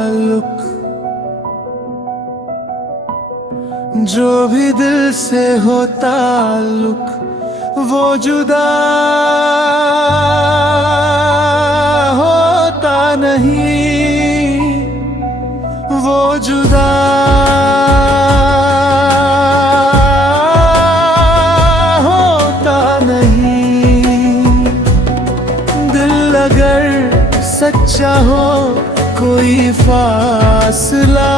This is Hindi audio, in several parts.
ताल्लुक, जो भी दिल से हो ताल्लुक वो जुदा होता नहीं, वो जुदा होता नहीं। दिल अगर सच्चा हो कोई फासला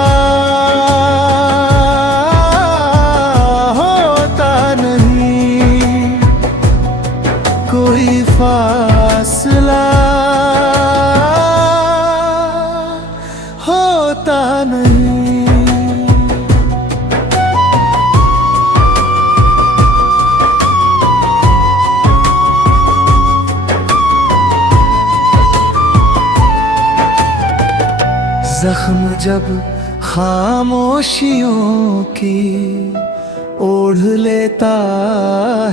होता नहीं, कोई फासला होता नहीं। जख्म जब खामोशियों की ओढ़ लेता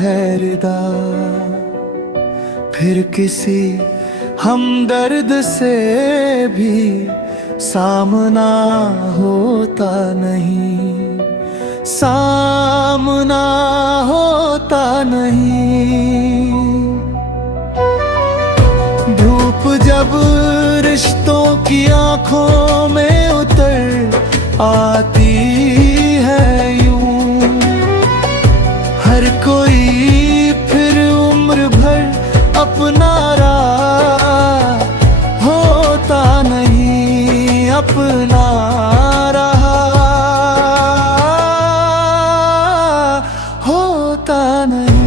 है हृदय, फिर किसी हमदर्द से भी सामना होता नहीं, सामना होता नहीं। धूप जब रिश्तों की आंखों में उतर आती है यूं, हर कोई फिर उम्र भर अपना रहा होता नहीं, अपना रहा होता नहीं।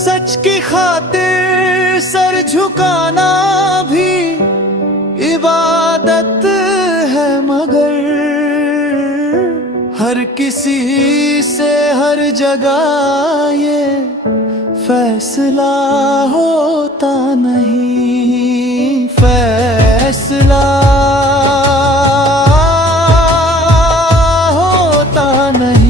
सच की खातिर सर झुकाना भी इबादत है, मगर हर किसी से हर जगह ये फैसला होता नहीं, फैसला होता नहीं।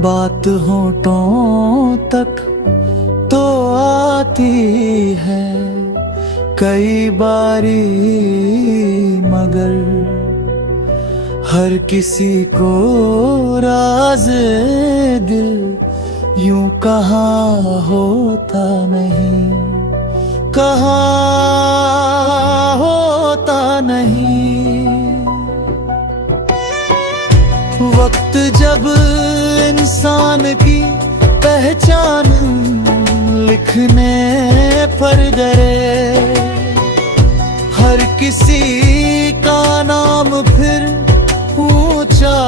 बात होठों तक तो आती है कई बारी, मगर हर किसी को राज दिल यूं कहाँ होता नहीं, कहाँ होता नहीं। वक्त जब इंसान की पहचान लिखने पर डरे, हर किसी का नाम फिर ऊंचा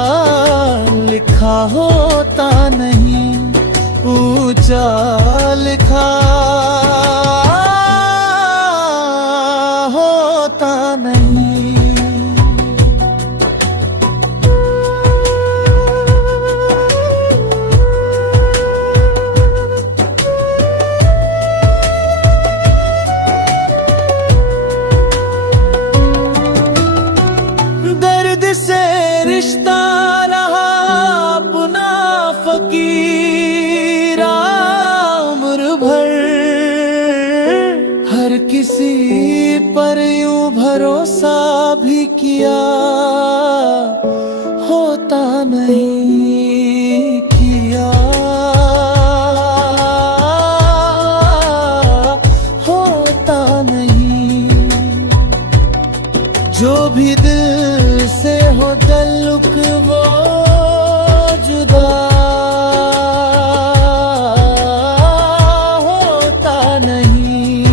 लिखा होता नहीं, ऊंचा लिखा होता नहीं। से रिश्ता रहा अपना फकीरा उम्र भर, हर किसी पर यूं भरोसा भी किया होता नहीं, किया होता नहीं। जो भी दिल से हो ताल्लुक वो जुदा होता नहीं।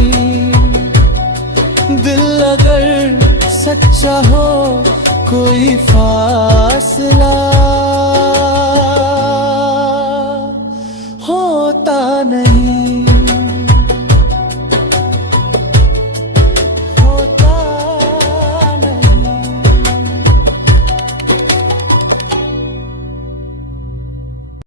दिल अगर सच्चा हो कोई फासला